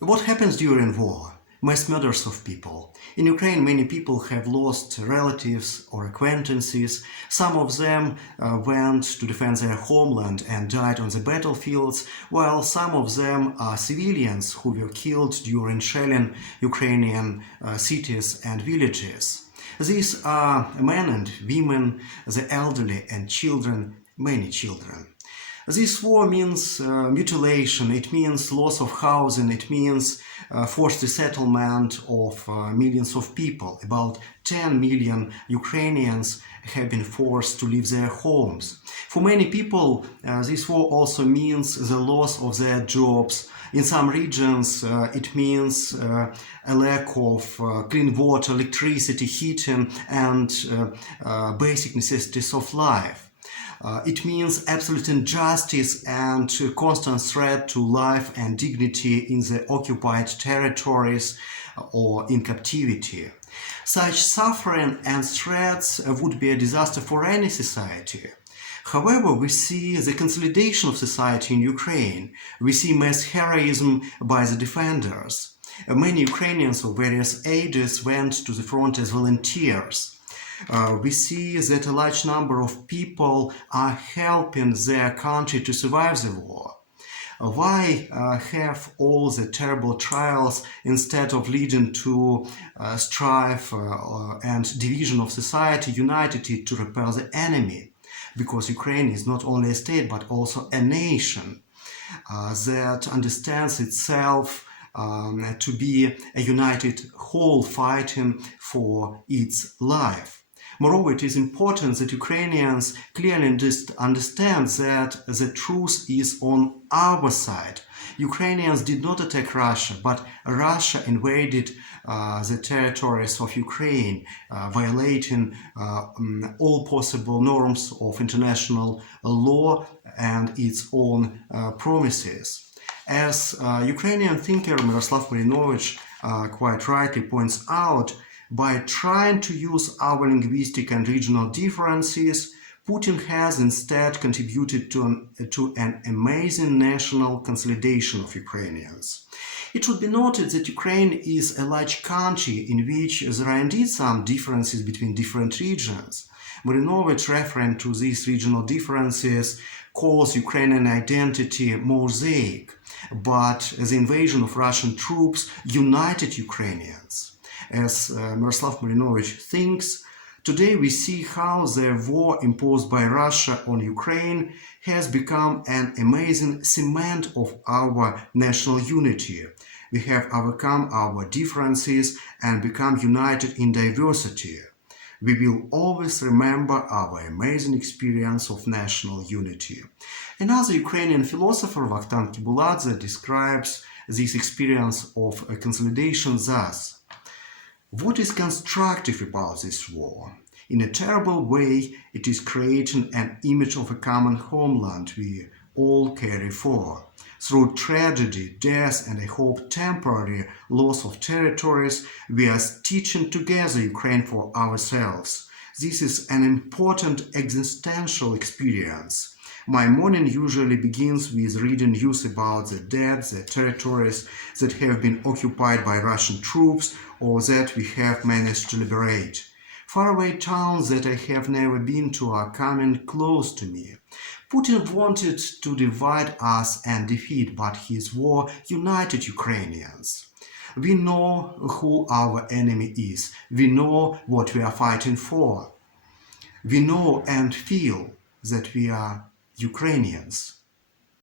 What happens during war? Mass murders of people. In Ukraine, many people have lost relatives or acquaintances. Some of them went to defend their homeland and died on the battlefields, while some of them are civilians who were killed during shelling Ukrainian cities and villages. These are men and women, the elderly and children, many children. This war means mutilation, it means loss of housing, it means forced resettlement of millions of people. About 10 million Ukrainians have been forced to leave their homes. For many people, this war also means the loss of their jobs. In some regions, it means a lack of clean water, electricity, heating, and basic necessities of life. It means absolute injustice and constant threat to life and dignity in the occupied territories or in captivity. Such suffering and threats would be a disaster for any society. However, we see the consolidation of society in Ukraine. We see mass heroism by the defenders. Many Ukrainians of various ages went to the front as volunteers. We see that a large number of people are helping their country to survive the war. Why have all the terrible trials instead of leading to strife and division of society, united it to repel the enemy? Because Ukraine is not only a state but also a nation that understands itself to be a united whole fighting for its life. Moreover, it is important that Ukrainians clearly understand that the truth is on our side. Ukrainians did not attack Russia, but Russia invaded the territories of Ukraine, violating all possible norms of international law and its own promises. As Ukrainian thinker Myroslav Marinovich quite rightly points out, by trying to use our linguistic and regional differences, Putin has instead contributed to an amazing national consolidation of Ukrainians. It should be noted that Ukraine is a large country in which there are indeed some differences between different regions. Marinovich, referring to these regional differences, calls Ukrainian identity mosaic, but the invasion of Russian troops united Ukrainians. As Myroslav Marinovich thinks, today we see how the war imposed by Russia on Ukraine has become an amazing cement of our national unity. We have overcome our differences and become united in diversity. We will always remember our amazing experience of national unity. Another Ukrainian philosopher, Vakhtang Kibuladze, describes this experience of a consolidation thus: what is constructive about this war? In a terrible way, it is creating an image of a common homeland we all carry for. Through tragedy, death, and I hope temporary loss of territories, we are stitching together Ukraine for ourselves. This is an important existential experience. My morning usually begins with reading news about the dead, the territories that have been occupied by Russian troops or that we have managed to liberate. Faraway towns that I have never been to are coming close to me. Putin wanted to divide us and defeat, but his war united Ukrainians. We know who our enemy is. We know what we are fighting for. We know and feel that we are Ukrainians.